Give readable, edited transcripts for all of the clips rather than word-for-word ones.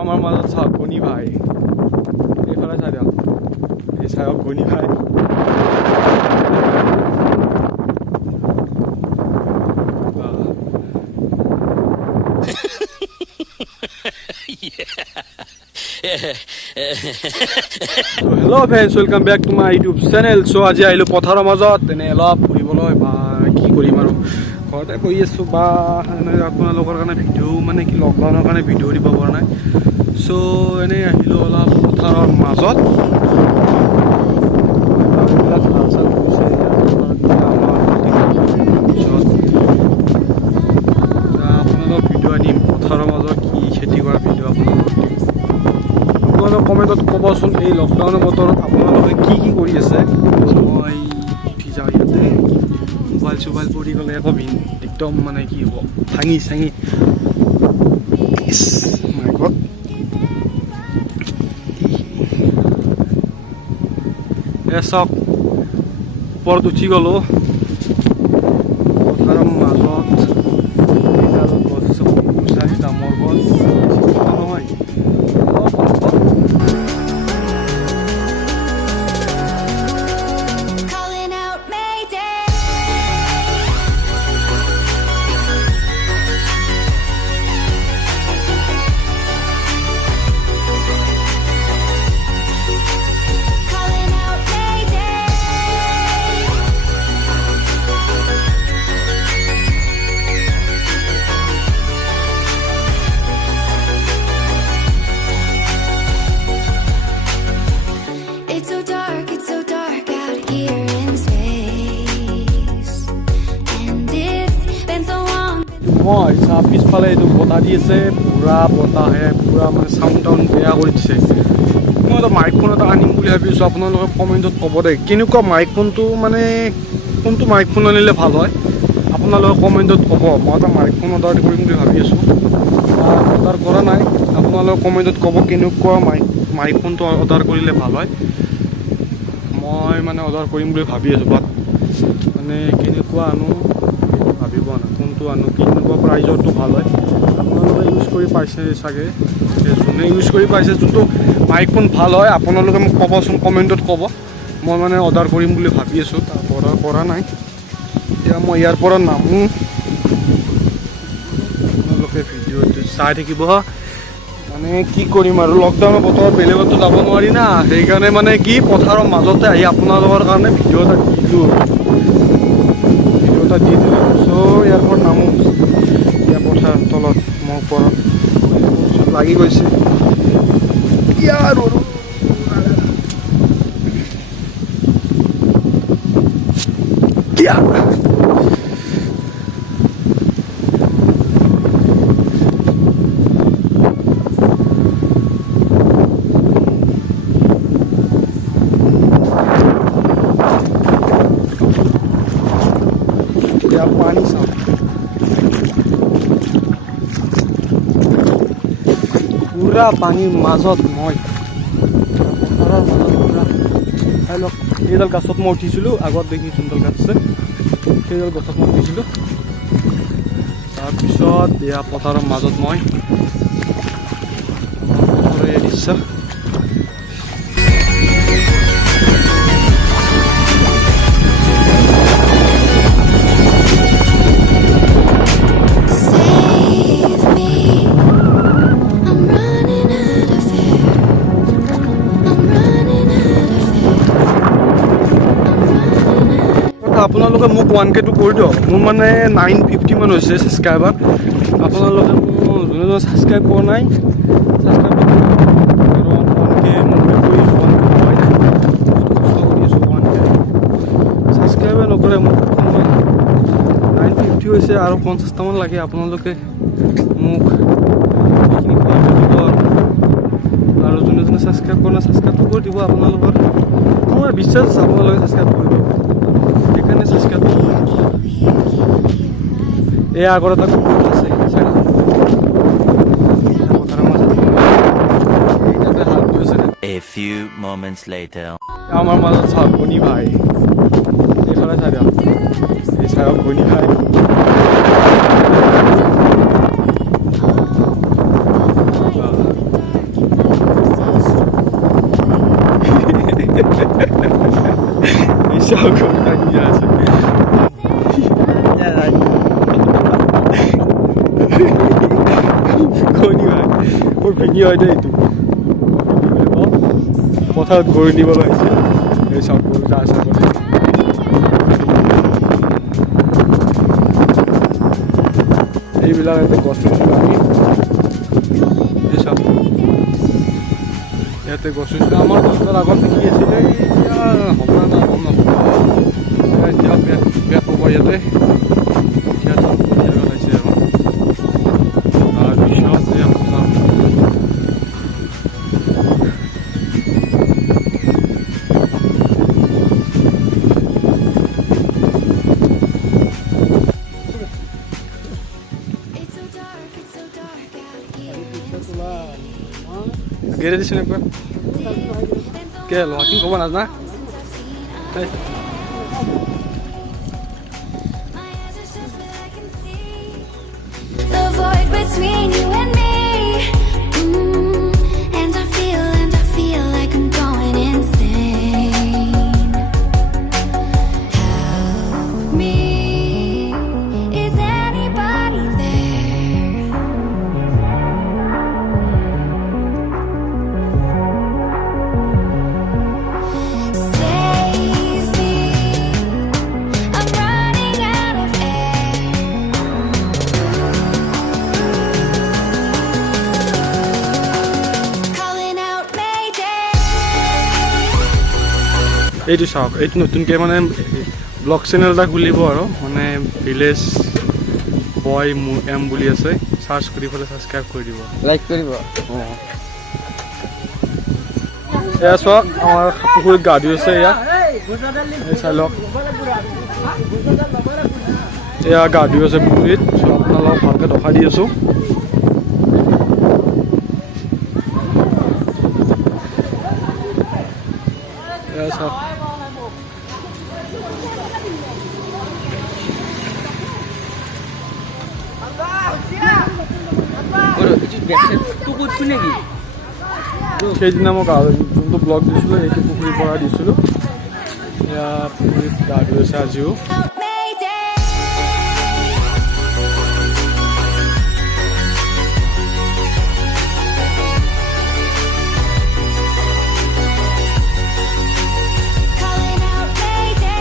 আমার মাজত চাওক গুণী ভাই এইফালে চাই দিয়ক এই চাওক গুণী ভাই hello' friends welcome back to my YouTube channel. চ' আজি আহিলোঁ পথাৰৰ মাজত এনেই অলপ ফুৰিবলৈ বা কি কৰিম আৰু ঘৰতে বহি আছোঁ বা আপোনালোকৰ কাৰণে ভিডিঅ' মানে কি লকডাউনৰ কাৰণে ভিডিঅ' দিব পৰা নাই। চ' এনেই আহিলোঁ অলপ পথাৰৰ মাজত আপোনালোক ভিডিঅ' আনিম পথাৰৰ মাজত কি খেতি কৰা ভিডিঅ' আপোনালোক কমেণ্টত ক'বচোন এই লকডাউনৰ বতৰত আপোনালোকে কি কৰি আছে। মই উঠি যাওঁ ইয়াতে মোবাইল চোবাইল পৰি গ'লে আকৌ একদম মানে কি হ'ব ভাঙি চাঙি মাইকত চাওক ওপৰত উঠি গ'লোঁ পথাৰৰ মাজত গছ আছে ডাঙৰ গছ নহয় মই পিছফালে এইটো বতাহ দি আছে পুৰা বতাহে পুৰা মানে চাউণ্ড টাউন বেয়া কৰি দিছে। মই এটা মাইকফোন এটা আনিম বুলি ভাবিছোঁ। আপোনালোকে কমেণ্টত ক'ব দে কেনেকুৱা মাইকফোনটো মানে কোনটো মাইকফোন আনিলে ভাল হয় আপোনালোকে কমেণ্টত ক'ব। মই এটা মাইকফোন অৰ্ডাৰ কৰিম বুলি ভাবি আছোঁ অৰ্ডাৰ কৰা নাই। আপোনালোকে কমেণ্টত ক'ব কেনেকুৱা মাইকফোনটো অৰ্ডাৰ কৰিলে ভাল হয়। মই মানে অৰ্ডাৰ কৰিম বুলি ভাবি আছোঁ বাট মানে কেনেকুৱা আনো ভাবি পোৱা নাই কোনটো আনো কেনেকুৱা প্ৰাইজৰটো ভাল হয়। আপোনালোকে ইউজ কৰি পাইছে চাগে যোনে ইউজ কৰি পাইছে যোনটো মাইকফোন ভাল হয় আপোনালোকে মোক ক'বচোন কমেণ্টত ক'ব। মই মানে অৰ্ডাৰ কৰিম বুলি ভাবি আছোঁ অৰ্ডাৰ কৰা নাই। এতিয়া মই ইয়াৰ পৰা নামো আপোনালোকে ভিডিঅ'টো চাই থাকিব। মানে কি কৰিম আৰু লকডাউনৰ বতৰত বেলেগতো যাব নোৱাৰি না সেইকাৰণে মানে কি পথাৰৰ মাজতে আহি আপোনালোকৰ কাৰণে ভিডিঅ' এটা দি দিলোঁ। চ' ইয়াৰ পৰা নামো ইয়াৰ পথাৰ তলত মোৰ ওপৰত লাগি গৈছে ইয়াৰ পানী চাওঁ পুৰা পানীৰ মাজত মই পথাৰৰ মাজত পুৰা চাই লওক এইডাল গছত মই উঠিছিলোঁ আগত দেখি যোনডাল গছ আছে সেইডাল গছত মই উঠিছিলোঁ। তাৰপিছত এয়া পথাৰৰ মাজত মই পথাৰৰ দৃশ্য আপোনালোকে মোক 1K কৰি দিয়ক। মোৰ মানে 950 মান হৈছে ছাবস্ক্ৰাইবাৰ। আপোনালোকে মোৰ যোনে যোনে ছাবস্ক্ৰাইব কৰা নাই ছাবস্ক্ৰাইব আৰু 1K ছাবস্ক্ৰাইবে নকৰে মোক 950 হৈছে আৰু 50টামান লাগে। আপোনালোকে মোক এইখিনি কৰি দিব আৰু যোনে যোনে ছাবস্ক্ৰাইব কৰা নাই ছাবস্ক্ৰাইবটো কৰি দিব। আপোনালোকৰ মোৰ বিশ্বাস আছে আপোনালোকে ছাবস্ক্ৰাইব কৰিব সেইকাৰণে ছাবস্ক্ৰাইব কৰিব। এই আগত এটা কুকুৰ আছে আমাৰ মাজত চাওক গুণী ভাই এইফালে চাই দিয়ক এই চাওক গুণী ভাই চাওক কবিতা কি আছে কণী ভাই মোৰ ভিনি হয় দেই এইটো পথাৰত গৰু নিবলৈ আহিছে এই চাওক কবিতা আছে আগতে এইবিলাক ইয়াতে গছ ৰুইছিলোঁ আমি এই চাওক ইয়াতে গছ ৰুইছিলোঁ আমাৰ গছৰ আগত কি আছিলে এতিয়া হ'ব না গম নাপাওঁ এতিয়া বেয়া পাব ইয়াতে এতিয়া ওলাইছে আৰু তাৰপিছত এয়া কথা গেৰে দিছে নে কোৱা কে লকিং ক'ব নাজানা The void between you and me, and I feel like I'm going insane. Help me, is anybody there? Save me, I'm running out of air. Calling out Mayday. এইটো চাওক এইটো নতুনকৈ মানে ব্লগ চেনেল এটা খুলিব আৰু মানে ভিলেজ বয় M বুলি আছে চাৰ্চ কৰি পেলাই ছাবস্ক্ৰাইব কৰি দিব লাইক কৰিব অঁ এয়া চাওক আমাৰ পুখুৰীত গা ধুই আছে এয়া এই চাই লওক এয়া গা ধুই আছে পুখুৰীত চ' আপোনালোকক ভালকৈ দেখাই দি আছোঁ এয়া চাওক কুকুৰ কোনে কি সেইদিনা মই যোনটো ব্লগ দিছিলোঁ সেইটো পুখুৰীৰ পৰা দিছিলোঁ এয়া পুখুৰীত গা ধুই আছে আজিও Out Mayday. Calling out Mayday.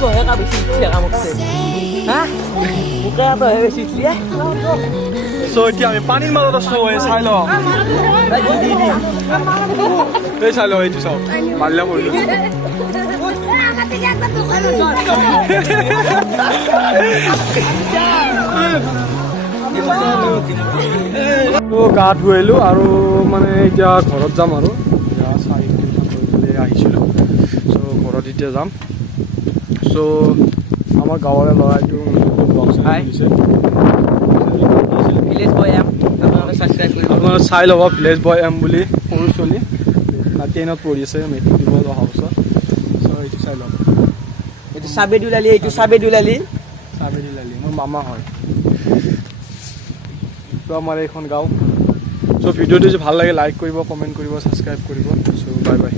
তই কা বেছি দেখা মোক হা মোকে তই বেছি দিয়ে চ' এতিয়া আমি পানীৰ মাজত আছোঁ এই চাই লওক এই চাই লওক এইটো চাওক মাৰিলে পৰিলোঁ গা ধুৱাইলোঁ আৰু মানে এতিয়া ঘৰত যাম আৰু এতিয়া চাই পেলাই আহিছিলোঁ চ' ঘৰত এতিয়া যাম চ' আমাৰ গাঁৱৰে ল'ৰা এইটো ব্লগ দিছে ভিলেজ বয় এম আপোনালোকে ছাবস্ক্ৰাইব কৰিব আপোনালোকে চাই ল'ব ভিলেজ বয় এম বুলি সৰু ছোৱালী 10ত পঢ়ি আছে মেট্ৰিক দিব অহা বছৰ চ' এইটো চাই ল'ব এইটো চাবেদ ওলালি এইটো চাবেদ ওলালি চাবেদি লালি মোৰ মামা হয় তো আমাৰ এইখন গাঁও চ' ভিডিঅ'টো যদি ভাল লাগে লাইক কৰিব কমেণ্ট কৰিব ছাবস্ক্ৰাইব কৰিব চ' বাই বাই